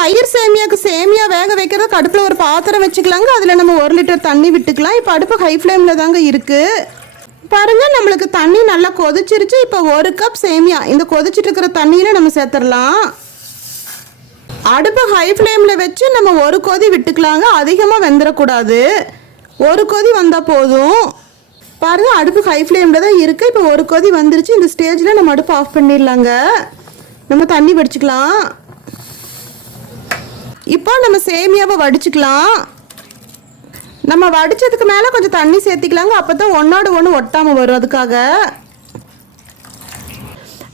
தயிர் சேமியாவுக்கு சேமியா வேக வைக்கிறதுக்கு அடுப்பில் ஒரு பாத்திரம் வச்சுக்கலாங்க. அதில் நம்ம 1 லிட்டர் தண்ணி விட்டுக்கலாம். இப்போ அடுப்பு ஹை ஃப்ளேமில் தாங்க இருக்குது. பாருங்கள், நம்மளுக்கு தண்ணி நல்லா கொதிச்சிருச்சு. இப்போ 1 கப் சேமியா இந்த கொதிச்சுட்டு இருக்கிற தண்ணியில் நம்ம சேர்த்துடலாம். அடுப்பு ஹை ஃப்ளேமில் வச்சு நம்ம 1 கொதி விட்டுக்கலாங்க. அதிகமாக வெந்துடக்கூடாது. 1 கொதி வந்தால் போதும். பாருங்கள், அடுப்பு ஹை ஃப்ளேமில் தான் இருக்குது. இப்போ 1 கொதி வந்துருச்சு. இந்த ஸ்டேஜில் நம்ம அடுப்பு ஆஃப் பண்ணிடலாங்க. நம்ம தண்ணி வடிச்சுக்கலாம். இப்போ நம்ம சேமியாவை வடிச்சுக்கலாம். நம்ம வடித்ததுக்கு மேலே கொஞ்சம் தண்ணி சேர்த்திக்கலாங்க. அப்போ தான் ஒன்றோடு ஒன்று ஒட்டாமல் வரும். அதுக்காக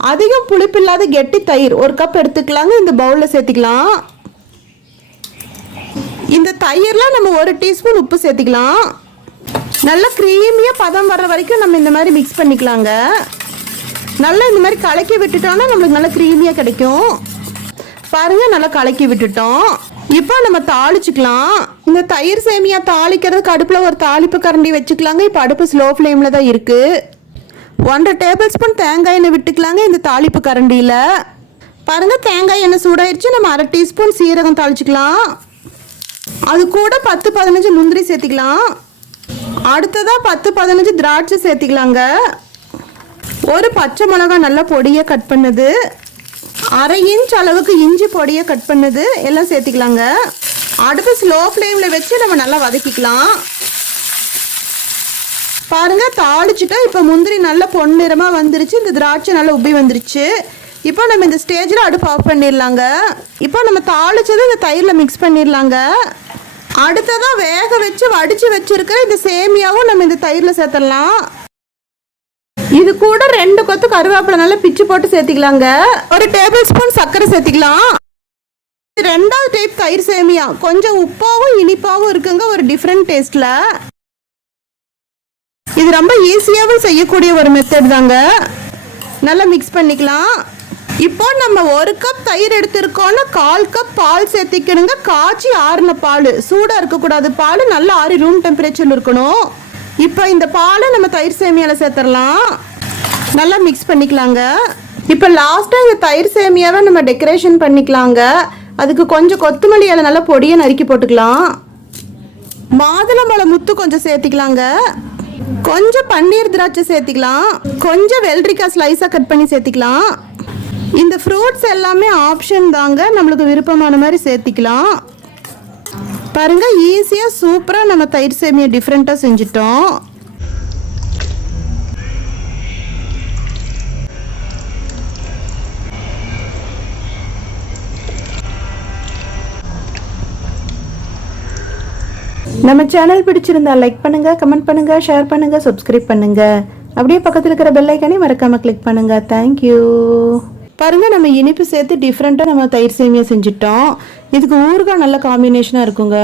அதிகம் புளிப்பில்லாத கெட்டி தயிர் 1 கப் எடுத்துக்கலாங்க. இந்த பவுலில் சேர்த்திக்கலாம். இந்த தயிரில் நம்ம 1 டீஸ்பூன் உப்பு சேர்த்திக்கலாம். நல்லா க்ரீமியாக பதம் வர்ற வரைக்கும் நம்ம இந்த மாதிரி மிக்ஸ் பண்ணிக்கலாங்க. நல்லா இந்த மாதிரி கலக்கி விட்டுட்டோம்னா நம்மளுக்கு நல்லா க்ரீமியாக கிடைக்கும். பாருங்கள், நல்லா கலக்கி விட்டுட்டோம். இப்போ நம்ம தாளிச்சுக்கலாம். இந்த தயிர் சேமியா தாளிக்கிறதுக்கு அடுப்பில் ஒரு தாளிப்பு கரண்டி வச்சுக்கலாங்க. இப்போ அடுப்பு ஸ்லோ ஃப்ளேமில் தான் இருக்குது. 1.5 டேபிள் ஸ்பூன் தேங்காய் எண்ணெய் விட்டுக்கலாங்க இந்த தாளிப்பு கரண்டியில். பாருங்கள், தேங்காய் எண்ணெய் சூடாயிருச்சு. நம்ம 1/2 டீஸ்பூன் சீரகம் தாளிச்சுக்கலாம். அது கூட 10-15 முந்திரி சேர்த்திக்கலாம். அடுத்ததாக 10-15 திராட்சை சேர்த்திக்கலாங்க. ஒரு பச்சை மிளகாய் நல்லா பொடியாக கட் பண்ணுது. 1/2 இன்ச் அளவுக்கு இஞ்சி பொடியை கட் பண்ணுது எல்லாம் சேர்த்திக்கலாங்க. அடுப்பு ஸ்லோ ஃப்ளேமில் வச்சு நம்ம நல்லா வதக்கிக்கலாம். பாருங்கள், தாளிச்சுட்டா இப்போ முந்திரி நல்லா பொன்னிறமாக வந்துருச்சு. இந்த திராட்சை நல்லா உப்பி வந்துருச்சு. இப்போ நம்ம இந்த ஸ்டேஜில் அடுப்பு ஆஃப் பண்ணிடலாங்க. இப்போ நம்ம தாளிச்சது இந்த தயிரில் மிக்ஸ் பண்ணிடலாங்க. அடுத்ததாக வேக வச்சு வடித்து வச்சுருக்கிற இந்த சேமியாவும் நம்ம இந்த தயிரில் சேர்த்துடலாம். இது கூட 2 கொத்து கருவேப்பிலை நல்லா பிச்சு போட்டு சேர்த்திக்கலாங்க. 1 டேபிள் ஸ்பூன் சர்க்கரை சேர்த்திக்கலாம். 2வது டைப் தயிர் சேமியா கொஞ்சம் உப்பாவும் இனிப்பாவும் இருக்குங்க. ஒரு டிஃப்ரெண்ட் டேஸ்ட்ல. இது ரொம்ப ஈஸியாகவும் செய்யக்கூடிய ஒரு மெத்தட் தாங்க. நல்லா மிக்ஸ் பண்ணிக்கலாம். இப்போ நம்ம 1 கப் தயிர் எடுத்திருக்கோம்னா 1/4 கப் பால் சேர்த்திக்கணுங்க. காய்ச்சி ஆறின பால், சூடாக இருக்கக்கூடாது. பால் நல்லா ஆறி ரூம் டெம்பரேச்சரில் இருக்கணும். இப்போ இந்த பாலை நம்ம தயிர் சேமியாவில் சேர்த்துடலாம். நல்லா மிக்ஸ் பண்ணிக்கலாங்க. இப்போ லாஸ்ட்டாக இந்த தயிர் சேமியாவை நம்ம டெக்கரேஷன் பண்ணிக்கலாங்க. அதுக்கு கொஞ்சம் கொத்தமல்லி இலை நல்லா பொடியை நறுக்கி போட்டுக்கலாம். மாதுளம்பழம் முத்து கொஞ்சம் சேர்த்திக்கலாங்க. கொஞ்சம் பன்னீர் திராட்சை சேர்த்திக்கலாம். கொஞ்சம் வெள்ளரிக்காய் ஸ்லைஸாக கட் பண்ணி சேர்த்திக்கலாம். இந்த ஃப்ரூட்ஸ் எல்லாமே ஆப்ஷன் தாங்க, நம்மளுக்கு விருப்பமான மாதிரி சேர்த்திக்கலாம். பாருங்கள், ஈஸியாக சூப்பராக நம்ம தயிர் சேமியா டிஃப்ரெண்ட்டாக செஞ்சிட்டோம். நம்ம சேனல் பிடிச்சிருந்தா லைக் பண்ணுங்க, கமெண்ட் பண்ணுங்க, ஷேர் பண்ணுங்க, சப்ஸ்கிரைப் பண்ணுங்க. அப்படியே பக்கத்தில் இருக்கிற பெல் ஐக்கானே மறக்காம கிளிக் பண்ணுங்க. தேங்க்யூ. பாருங்க, நம்ம இனிப்பு சேர்த்து டிஃப்ரெண்ட்டாக நம்ம தயிர் சேமியா செஞ்சிட்டோம். இதுக்கு ஊறுகாய் நல்ல காம்பினேஷனாக இருக்குங்க.